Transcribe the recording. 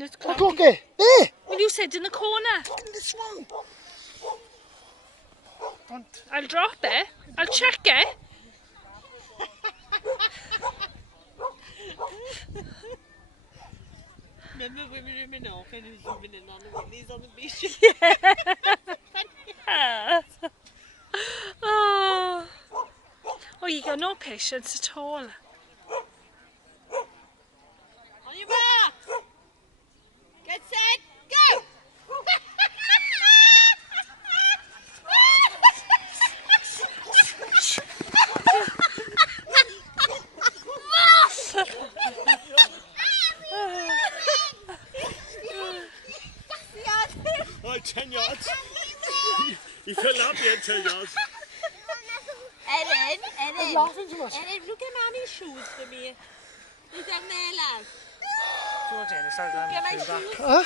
Let's Oh, clock look it. There. Well, you said in the corner. In this one. Don't. I'll drop it. I'll check it. Remember when we were in Menorca and he was zooming in on the Whitleys on the beach? Yeah. Oh. Oh, you got no patience at all. On your mark! Get set, go! Oh, 10 yards. He fell up yet 10 yards. Ellen, I'm laughing too much. Ellen, look at Mommy's shoes for me. Look down there, love. George, it's all Get my done. shoes. Huh?